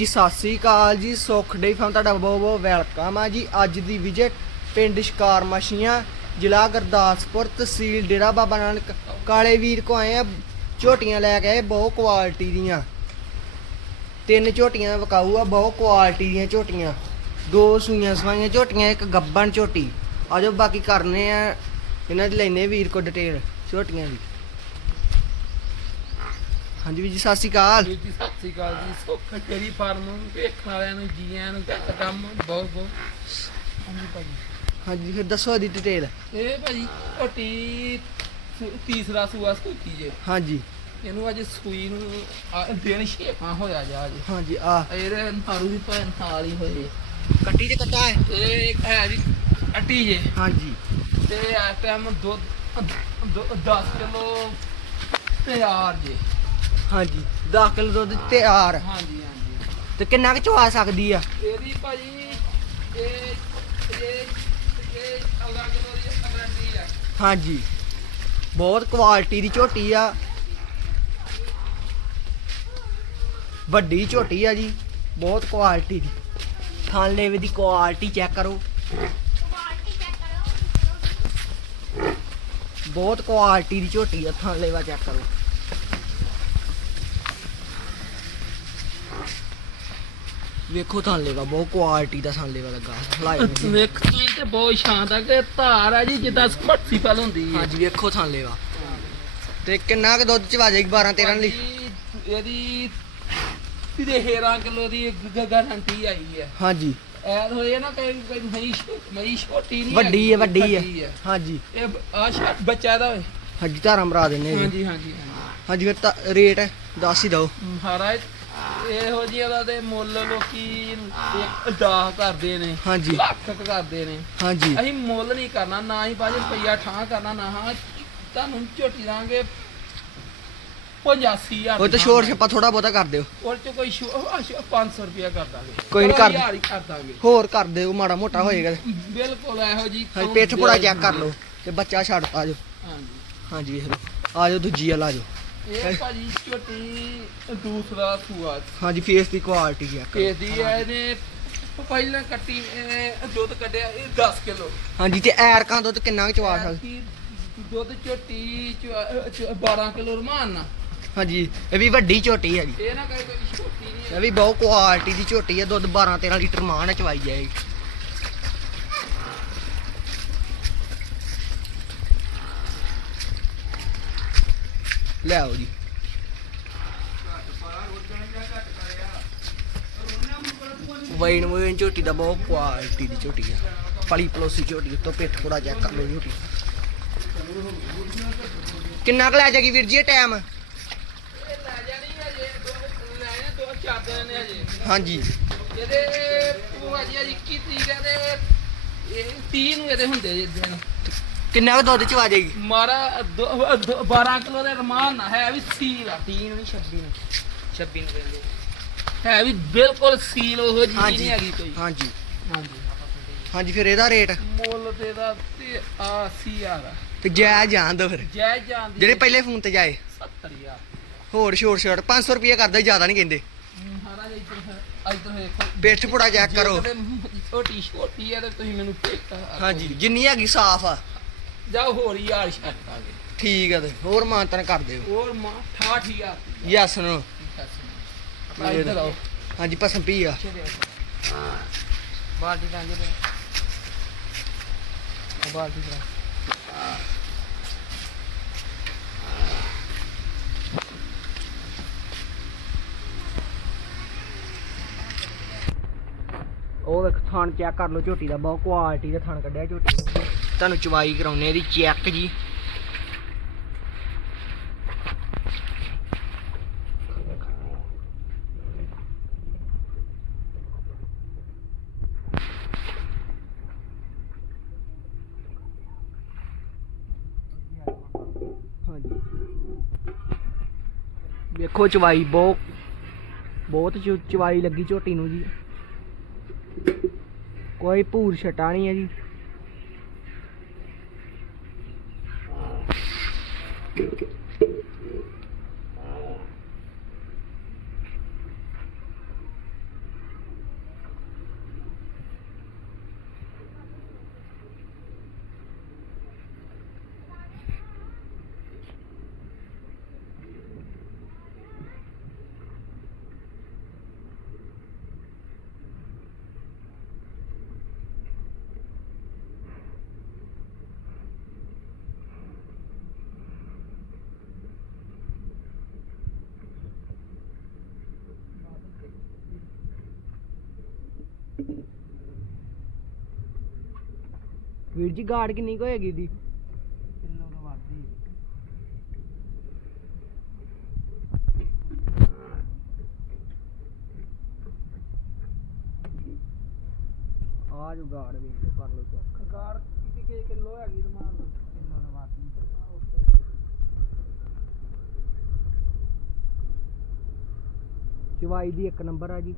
ਜੀ, ਸਤਿ ਸ੍ਰੀ ਅਕਾਲ ਜੀ, ਸੁਖ ਡੇ ਫਾਰਮ, ਤੁਹਾਡਾ ਬਹੁਤ ਬਹੁਤ ਵੈਲਕਮ ਆ ਜੀ। ਅੱਜ ਦੀ ਵਿਜ਼ਿਟ ਪਿੰਡ ਸ਼ਿਕਾਰ ਮਛੀਆਂ ਜ਼ਿਲ੍ਹਾ ਗੁਰਦਾਸਪੁਰ ਤਹਿਸੀਲ ਡੇਰਾ ਬਾਬਾ ਨਾਨਕ ਕਾਲੇ ਵੀਰ ਕੋ ਆਏ ਆ। ਝੋਟੀਆਂ ਲੈ ਕੇ ਆਏ, ਬਹੁਤ ਕੁਆਲਿਟੀ ਦੀਆਂ। ਤਿੰਨ ਝੋਟੀਆਂ ਵਿਕਾਊ ਆ, ਬਹੁਤ ਕੁਆਲਿਟੀ ਦੀਆਂ ਝੋਟੀਆਂ। ਦੋ ਸੂਈਆਂ ਸਵਾਈਆਂ ਝੋਟੀਆਂ, ਇੱਕ ਗੱਬਣ ਝੋਟੀ। ਆਜੋ ਬਾਕੀ ਕਰਨੇ ਆ। ਇਹਨਾਂ ਦੀ ਲੈਨੇ ਵੀਰ ਕੋ ਡਿਟੇਲ ਝੋਟੀਆਂ ਦੀ। ਹਾਂਜੀ ਵੀਰ ਜੀ ਸਤਿ ਸ੍ਰੀ ਅਕਾਲ। ਵੀਰ ਜੀ ਸਤਿ ਸ੍ਰੀ ਅਕਾਲ ਜੀ। ਸੁੱਖ ਡੇਰੀ ਫਾਰਮ ਨੂੰ ਵੇਖਣ ਵਾਲਿਆਂ ਨੂੰ ਜੀ ਆਇਆਂ ਨੂੰ ਕੰਮ ਬਹੁਤ ਬਹੁਤ। ਹਾਂਜੀ ਭਾਜੀ। ਹਾਂਜੀ ਫਿਰ ਦੱਸੋ ਇਹਦੀ ਡਿਟੇਲ ਇਹ ਭਾਜੀ ਝੋਟੀ ਤੀਸਰਾ ਸੂਆ ਸੂਤੀ ਜੇ। ਹਾਂਜੀ। ਇਹਨੂੰ ਅੱਜ ਸੂਈ ਨੂੰ ਦਿਨ ਛੇਪਾਂ ਹੋਇਆ ਜਾ ਅੱਜ। ਹਾਂਜੀ ਆ। ਇਹਦੇ ਨਾਰੂ ਵੀ ਭੈਣ ਨਾਲ ਹੀ ਹੋਏ। ਕੱਟੀ ਤੇ ਕੱਟਾ ਹੈ? ਇਹ ਇੱਕ ਹੈ ਜੀ ਅੱਟੀ ਜੇ। ਹਾਂਜੀ। ਤੇ ਇਸ ਟਾਈਮ ਦੁੱਧ 10 ਕਿਲੋ ਤਿਆਰ ਜੇ। ਹਾਂਜੀ 10 ਕਿਲੋ ਦੁੱਧ ਤਿਆਰ। ਹਾਂਜੀ ਹਾਂਜੀ। ਤੇ ਕਿੰਨਾ ਕੁ ਚਵਾ ਸਕਦੀ ਆ? ਇਹਦੀ ਭਾਜੀ ਇਹ ਇਹ ਇਹ ਅਲੱਗ ਕਿਲੋ ਦੀ ਗਰੰਟੀ ਆ। ਹਾਂਜੀ। ਬਹੁਤ ਕੁਆਲਿਟੀ ਦੀ ਝੋਟੀ ਆ। ਵੱਡੀ ਝੋਟੀ ਆ ਜੀ। ਬਹੁਤ ਕੁਆਲਿਟੀ ਦੀ। ਥਾਂ ਲੇਵੇ ਦੀ ਕੁਆਲਿਟੀ ਚੈੱਕ ਕਰੋ। ਬਹੁਤ ਕੁਆਲਿਟੀ ਦੀ ਝੋਟੀ ਆ। ਥਾਂ ਲੇਵਾ ਚੈੱਕ ਕਰੋ। ਵੇਖੋ ਥਾਂ ਲੇਵਾ ਬਹੁਤ ਕੁਆਲਿਟੀ ਦਾ ਥਾਂ ਲੇਵਾ ਲੱਗਾ। ਲਾਏ ਵੇਖ ਤੁਸੀਂ ਤੇ ਬਹੁਤ ਸ਼ਾਨਦਾਰ ਤੇ ਧਾਰ ਆ ਜੀ ਜਿੱਦਾਂ ਸਮਰਸੀ ਫਲ ਹੁੰਦੀ ਹੈ। ਹਾਂਜੀ ਵੇਖੋ ਥਾਂ ਲੇਵਾ। ਤੇ ਕਿੰਨਾ ਕੁ ਦੁੱਧ ਚਵਾ ਜਾਏਗੀ 12 13 ਲਈ ਭਾਜੀ, ਇਹਦੀ ਇਹਦੇ 13 ਕਿਲੋ ਦੀ ਗਾਰੰਟੀ ਆਈ ਹੈ। ਹਾਂਜੀ। ਐਦ ਹੋਏ ਨਾ ਕਈ ਕਈ ਮਈ ਮਈ ਛੋਟੀ ਨਹੀਂ ਵੱਡੀ ਹੈ ਵੱਡੀ ਵੱਡੀ ਹੈ। ਹਾਂਜੀ। ਇਹ ਆ ਛੱਡ ਬੱਚਾ ਦਾ ਹੋਏ। ਹਾਂਜੀ ਧਾਰਾਂ ਮਰਾ ਦਿੰਨੇ ਹਾਂਜੀ ਹਾਂਜੀ ਹਾਂਜੀ। ਹਾਂਜੀ ਫਿਰ ਤਾਂ ਰੇਟ ਦੱਸ ਹੀ ਦਿਓ। ਮਹਾਰਾਜ ਇਹੋ ਜਿਹੀ ਦਾ ਤੇ ਮੁੱਲ ਲੋਕੀ ਇੱਕ ਦਾਹ ਕਰਦੇ ਨੇ ਹਾਂਜੀ। ਲੱਖ ਕੁ ਕਰਦੇ ਨੇ। ਹਾਂਜੀ। ਅਸੀਂ ਮੁੱਲ ਨਹੀਂ ਕਰਨਾ ਨਾ ਹੀ ਬਾਜੀ ਰੁਪਈਆ ਠਾਂ ਕਰਨਾ ਨਾ ਹਾਂ ਤੁਹਾਨੂੰ ਝੋਟੀ ਦਾਂਗੇ 85000 ਉਹ ਤਾਂ ਸ਼ੋਰ ਛੱਪਾ ਥੋੜਾ ਬਹੁਤਾ ਕਰ ਦਿਓ। ਉਹ ਚ ਕੋਈ ਸ਼ੋ- ਉਹ ਅੱਛਾ, 500 ਰੁਪਿਆ ਕਰ ਦਾਂਗੇ। ਕੋਈ ਨੀ ਕਰ- ਹਜ਼ਾਰ ਹੀ ਕਰ ਦਾਂਗੇ। ਹੋਰ ਕਰ ਦਿਓ ਮਾੜਾ ਮੋਟਾ ਹੋਏਗਾ। ਬਿਲਕੁਲ ਇਹੋ ਜੀ ਹਾਂਜੀ ਪਿੱਠ ਪੁੜਾ ਚੈੱਕ ਕਰ ਲਓ ਤੇ ਬੱਚਾ ਛੱਡ ਆ ਜਾਓ ਹਾਂਜੀ। ਹਾਂਜੀ ਵੇਖ ਲਓ। ਆ ਜਾਓ ਦੂਜੀ ਵਾਲਾ ਆ ਜਾਓ। ਇਹ ਭਾਜੀ ਝੋਟੀ ਦੂਸਰਾ ਸੂਆ ਹਾਂਜੀ ਫੇਸ ਦੀ ਕੁਆਲਿਟੀ ਚੈੱਕ ਕਰੋ ਕੇਦੀ ਹੈ ਇਹਨੇ ਪਹਿਲਾਂ ਕੱਟੀ ਇਹ ਦੁੱਧ ਕੱਢਿਆ ਇਹ 10 ਕਿਲੋ। ਹਾਂਜੀ ਤੇ ਐਰਕਾਂ ਦੁੱਧ ਕਿੰਨਾ ਕੁ ਚਵਾ ਸਕਦੀ? ਐਤਕੀ ਦੁੱਧ ਝੋਟੀ ਚ- ਚ- 12 ਕਿਲੋ ਰਮਾਨ ਨਾ ਹਾਂਜੀ ਇਹ ਵੀ ਵੱਡੀ ਝੋਟੀ ਹੈ ਜੀ ਇਹ ਨਾ ਕਹੇ ਕੋਈ ਛੋਟੀ ਨਹੀਂ ਇਹ ਵੀ ਬਹੁਤ ਕੁਆਲਿਟੀ ਦੀ ਝੋਟੀ ਹੈ ਦੁੱਧ 12 13 ਲੀਟਰ ਮਾਣ ਚਵਾਈ ਜਾਏਗੀ ਲੈ ਆਓ ਜੀ। ਵੈਨ ਵੈਨ ਝੋਟੀ ਦਾ ਬਹੁਤ ਕੁਆਲਿਟੀ ਦੀ ਝੋਟੀ ਹੈ ਪਲੀ ਪਲੋਸੀ ਝੋਟੀ ਤੋਂ ਪਿੱਠ ਪੂੜਾ ਚੈੱਕ ਕਰ ਲਓ ਝੋਟੀ। ਕਿੰਨਾ ਕੁ ਲੈ ਜਾਏਗੀ ਵੀਰ ਜੀ ਇਹ ਟਾਈਮ ਜੇ ਹਾਂਜੀ। ਇਹਦੇ ਅਜੀ ਅਜੀ 21 ਤਰੀਕ ਹੈ ਤੇ ਇਹ 30 ਨੂੰ ਇਹਦੇ ਹੁੰਦੇ ਜੇ ਦਿਨ। ਕਿੰਨਾ ਕੁ ਦੁੱਧ ਚਵਾ ਜਾਏਗੀ? ਮਾਰਾ ਦੋ- ਦੋ- 12 ਕਿਲੋ ਦੇ ਰਮਾਨ ਨਾ ਹੈ ਵੀ ਸੀਲ ਆ। 30 ਨੂੰ 26 ਨੂੰ। 26 ਨੂੰ ਕਹਿੰਦੇ ਹੈ ਵੀ ਬਿਲਕੁਲ ਸੀਲ ਉਹ ਜੀ ਨਹੀਂ ਹੈਗੀ ਕੋਈ। ਹਾਂਜੀ। ਹਾਂਜੀ। ਹਾਂਜੀ ਫਿਰ ਇਹਦਾ ਰੇਟ ਮੁੱਲ ਤੇ ਦਾ ਤੇ ਆ ਸੀ ਆ। ਤੇ ਜੈ ਜਾਣ ਦੋ ਫਿਰ। ਜੈ ਜਾਨ ਦੀ ਜਿਹੜੇ ਪਹਿਲੇ ਫੋਨ ਤੇ ਜਾਏ। 70 ਆ ਹੋਰ ਛੋਟ ਛੋਟ 500 ਰੁਪਏ ਕਰਦਾ ਜ਼ਿਆਦਾ ਨਹੀਂ ਕਹਿੰਦੇ। ਮਹਾਰਾਜ ਇੱਧਰ ਇੱਧਰ ਵੇਖੋ। ਪਿੱਠ ਪੁੜਾ ਚੈੱਕ ਕਰੋ। ਛੋਟੀ ਛੋਟੀ ਹੈ ਤੇ ਤੁਸੀਂ ਮੈਨੂੰ ਹਾਂਜੀ ਜਿੰਨੀ ਹੈਗੀ ਸਾਫ਼ ਆ। ਜਾਓ ਹੋਰ ਯਾਰ ਛੱਡ ਆਗੇ ਠੀਕ ਆ ਤੇ ਹੋਰ ਮਾਨਤਨ ਕਰ ਦਿਓ। ਹੋਰ ਮਾ 68000 ਯੈਸ ਨੂੰ। ਆਪਣਾ ਇੱਧਰ ਆਓ। ਹਾਂਜੀ ਪਸੰਦ ਪੀ ਆ। ਬਾਲਟੀ ਟਾਂਗੇ ਤੇ ਬਾਲਟੀ ਉਹ ਵੇਖ ਥਣ ਚੈੱਕ ਕਰ ਲਓ ਝੋਟੀ ਦਾ ਬਹੁਤ ਕੁਆਲਿਟੀ ਦਾ ਥਣ ਕੱਢਿਆ ਝੋਟੀ। ਤੁਹਾਨੂੰ ਚਵਾਈ ਕਰਾਉਨੇ ਇਹਦੀ ਚੈੱਕ ਜੀ। ਹਾਂਜੀ। ਵੇਖੋ ਚਵਾਈ ਬਹੁਤ ਬਹੁਤ ਚਵਾਈ ਲੱਗੀ ਝੋਟੀ ਨੂੰ ਜੀ। ਕੋਈ ਭੂਰ ਛਟਾ ਨਹੀਂ ਹੈ ਜੀ। けど。ਵੀਰ ਜੀ ਗਾੜ ਕਿੰਨੀ ਕੁ ਹੋਏਗੀ ਦੀ ਕਿਲੋ ਤੋਂ ਵੱਧ ਹੀ। ਆ ਜੋ ਗਾੜ ਵੀ ਕਰ ਲਓ ਚੈੱਕ। ਗਾੜ ਕਿਤੇ ਕਿ ਕਿਲੋ ਹੈਗੀ ਰਮਾਨ ਕਿਲੋ ਤੋਂ ਵੱਧ ਹੀ। ਚਵਾਈ ਦੀ ਇੱਕ ਨੰਬਰ ਆ ਜੀ।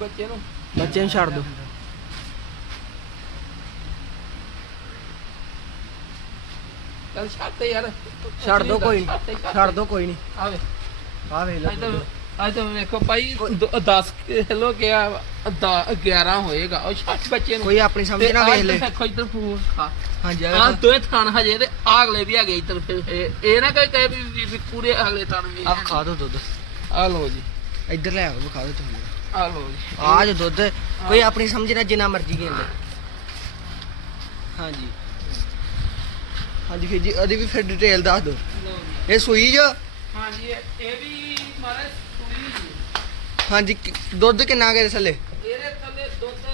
ਬੱਚੇ ਨੂੰ। ਬੱਚੇ ਨੂੰ ਛੱਡ ਦਿਓ ਚੱਲ ਛੱਡ ਤੇ ਯਾਰ। ਛੱਡ ਦਿਓ ਕੋਈ ਨੀ। ਛੱਡ ਦਿਓ ਕੋਈ ਨਹੀਂ ਆਵੇ ਆ ਵੇਖ ਅੱਜ ਤਾਂ ਵੇਖੋ ਭਾਈ 10 ਕਿਲੋ ਕਿਹਾ 11 ਹੋਏਗਾ। ਉਹ ਛੱਡ ਬੱਚੇ ਨੂੰ। ਕੋਈ ਆਪਣੀ ਸਮਝ ਨਾ ਵੇਖ ਲੈ। ਦੇਖੋ ਇੱਧਰ ਫੂਲ ਖਾ। ਹਾਂਜੀ ਆ ਆ ਦੋਏ ਥਾਨ ਹਜੇ ਤੇ ਅਗਲੇ ਵੀ ਹੈਗੇ ਇੱਧਰ ਇਹ- ਨਾ ਕੋਈ ਕਹੇ ਵੀ- ਪੂਰੇ ਅਗਲੇ ਥਾਨ ਵੀ ਆ ਖਾ ਦਿਓ ਦੁੱਧ। ਆ ਲਓ ਜੀ। ਇੱਧਰ ਲੈ ਆਓ ਤੁਸੀਂ ਆ ਲਓ ਜੀ। ਆ ਜੋ ਦੁੱਧ ਕੋਈ ਆਪਣੀ ਸਮਝ ਨਾਲ ਜਿੰਨਾ ਮਰਜ਼ੀ ਲੈ ਹਾਂਜੀ। ਹਾਂਜੀ ਫਿਰ ਜੀ ਉਹਦੀ ਵੀ ਫਿਰ ਡਿਟੇਲ ਦੱਸ ਦਿਓ। ਜੀ। ਇਹ ਸੂਈ ਜੋ? ਹਾਂਜੀ ਇਹ ਇਹ ਵੀ ਮਾਰੇ ਸੂਈ ਜੀ। ਹਾਂਜੀ ਕਿ- ਦੁੱਧ ਕਿੰਨਾ ਕੇ ਥੱਲੇ? ਇਹਦੇ ਥੱਲੇ ਦੁੱਧ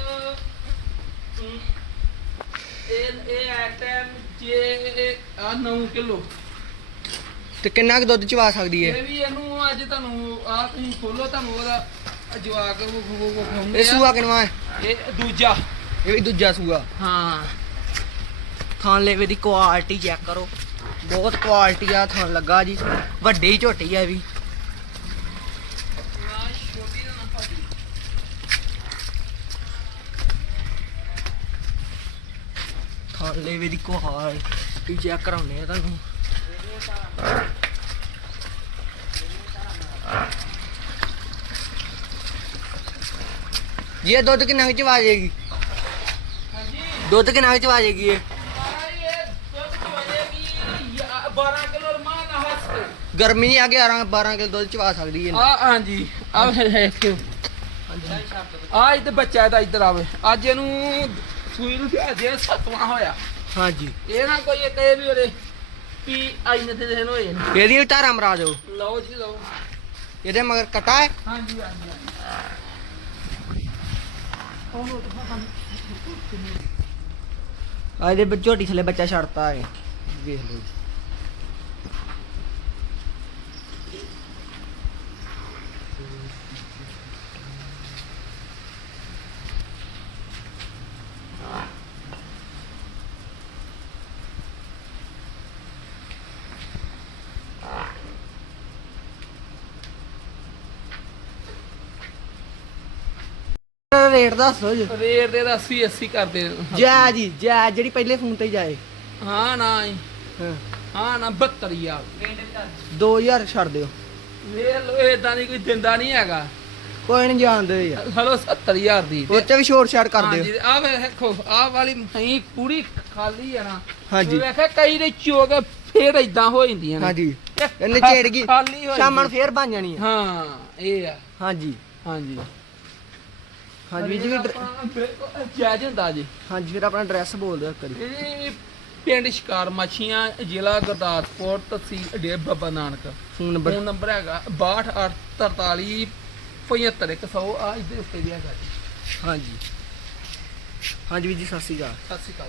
ਹਮ, ਇਹ ਇਹ ਆਈਟਮ ਜੇ ਆ 9 ਕਿਲੋ। ਤੇ ਕਿੰਨਾ ਕੁ ਦੁੱਧ ਚਵਾ ਸਕਦੀ ਹੈ? ਇਹ ਵੀ ਇਹਨੂੰ ਅੱਜ ਤੁਹਾਨੂੰ ਆ ਤੁਸੀਂ ਖੋਲੋ ਤੁਹਾਨੂੰ ਉਹਦਾ ਜਵਾਕ ਇਹ ਸੂਆ ਕਿਨਵਾ ਹੈ? ਇਹ ਦੂਜਾ। ਇਹ ਵੀ ਦੂਜਾ ਸੂਆ। ਹਾਂ। ਥਾਂ ਲੈਵੇ ਦੀ ਕੁਆਲਿਟੀ ਚੈੱਕ ਕਰੋ। ਬਹੁਤ ਕੁਆਲਿਟੀ ਆ ਥਾਂ ਲੱਗਾ ਜੀ। ਵੱਡੀ ਝੋਟੀ ਆ ਵੀ। ਨਾ ਛੋਟੀ ਦਾ ਨਾ ਭਾਜੀ ਥਾਂ ਲੈਵੇ ਦੀ ਕੁਆਲਿਟੀ ਚੈੱਕ ਕਰਾਉਣੇ ਆ ਤੁਹਾਨੂੰ। ਜੀ ਇਹ ਦੁੱਧ ਕਿੰਨਾ ਕੁ ਚਵਾ ਜਾਏਗੀ ਹਾਂਜੀ ਦੁੱਧ ਕਿੰਨਾ ਕੁ ਚਵਾ ਜਾਏਗੀ ਇਹ ਮਾਰਾ ਇਹ? ਦੁੱਧ ਚ ਵਜੇਗੀ 12 ਕਿਲੋ ਰਮਾਨ ਨਾ ਹੱਸ ਗਰਮੀ ਨਹੀਂ ਆ 11 12 ਕਿਲੋ ਦੁੱਧ ਚਵਾ ਸਕਦੀ ਹੈ ਆ ਹਾਂਜੀ। ਆ ਕਿਉਂ ਆ ਇੱਧਰ ਬੱਚਾ ਇਹਦਾ ਇੱਧਰ ਆਵੇ। ਅੱਜ ਇਹਨੂੰ ਸੂਈ ਨੂੰ ਤੇ ਅੱਜ ਸੱਤਵਾਂ ਹੋਇਆ। ਹਾਂਜੀ। ਇਹ ਨਾ ਕੋਈ ਇਹ ਕਹੇ ਵੀ ਉਹਦੇ ਵੀ ਆਈਨੇ ਤੇ ਦਿਨ ਹੋਏ ਨੇ। ਇਹਦੀ ਵੀ ਧਾਰਾ ਮਰਾ ਦਿਓ। ਲਓ ਜੀ ਲਓ। ਇਹਦੇ ਮਗਰ ਕਟਾ ਹੈ? ਹਾਂਜੀ ਹਾਂਜੀ। ਆ ਇਹਦੇ ਵਿੱਚ ਝੋਟੀ ਥੱਲੇ ਬੱਚਾ ਛੱਡਤਾ ਹੈ ਵੇਖ ਲਓ ਜੀ। ਰੇਟ ਦੱਸੋ ਜੀ। ਰੇਟ ਦੇ ਦਾ 80 80 ਕਰਦੇ। ਜੈ ਜੀ ਜੈ ਜਿਹੜੀ ਪਹਿਲੇ ਫੋਨ ਤੇ ਜਾਏ। ਹਾਂ ਨਾ ਜੀ। ਹਾਂ। ਹਾਂ ਨਾ 72000 2000 ਛੱਡ ਦਿਓ। ਵੇਖ ਲੋ ਇਦਾਂ ਦੀ ਕੋਈ ਦਿੰਦਾ ਨਹੀਂ ਹੈਗਾ। ਕੋਈ ਨਹੀਂ ਜਾਣਦੇ ਯਾਰ। ਹਲੋ 70000 ਦੀ ਉਹ ਚ ਵੀ ਛੋਟ ਛਾਟ ਕਰ ਦਿਓ। ਆ ਵੇ ਦੇਖੋ ਆ ਵਾਲੀ ਨਹੀਂ ਪੂਰੀ ਖਾਲੀ ਆ ਨਾ। ਹਾਂਜੀ। ਤੂੰ ਵੇਖਿਆ ਕਈ ਦੇ ਚੋਗ ਫੇਰ ਇਦਾਂ ਹੋ ਜਾਂਦੀਆਂ ਨੇ। ਹਾਂਜੀ ਇਹ ਇਹਨੇ ਖਾ- ਛੇੜ ਗਈ ਖਾਲੀ ਹੋ ਸ਼ਾਮਾਂ ਨੂੰ ਜਾਂਦੀ। ਫੇਰ ਬਣ ਜਾਣੀ ਆ। ਹਾਂ ਇਹ ਆ। ਹਾਂਜੀ ਹਾਂਜੀ ਹਾਂਜੀ ਵੀਰ ਜੀ ਵੀ ਡਰ- ਆਪਾਂ ਬਿਲਕੁਲ ਜਾਇਜ਼ ਹੁੰਦਾ ਜੀ। ਹਾਂਜੀ ਫਿਰ ਆਪਣਾ ਐਡਰੈਸ ਬੋਲ ਦਿਓ ਇੱਕ ਵਾਰੀ। ਇਹ ਪਿੰਡ ਸ਼ਿਕਾਰ ਮਾਛੀਆਂ ਜ਼ਿਲ੍ਹਾ ਗੁਰਦਾਸਪੁਰ ਤਹਿਸੀਲ Dera Baba Nanak. Phone number phone number ਹੈਗਾ 6243 75100 ਆ ਇਹਦੇ ਉੱਤੇ ਵੀ ਹੈਗਾ ਜੀ। ਹਾਂਜੀ। ਹਾਂਜੀ ਵੀਰ ਜੀ ਸਤਿ ਸ਼੍ਰੀ ਅਕਾਲ। ਸਤਿ ਸ਼੍ਰੀ ਅਕਾਲ।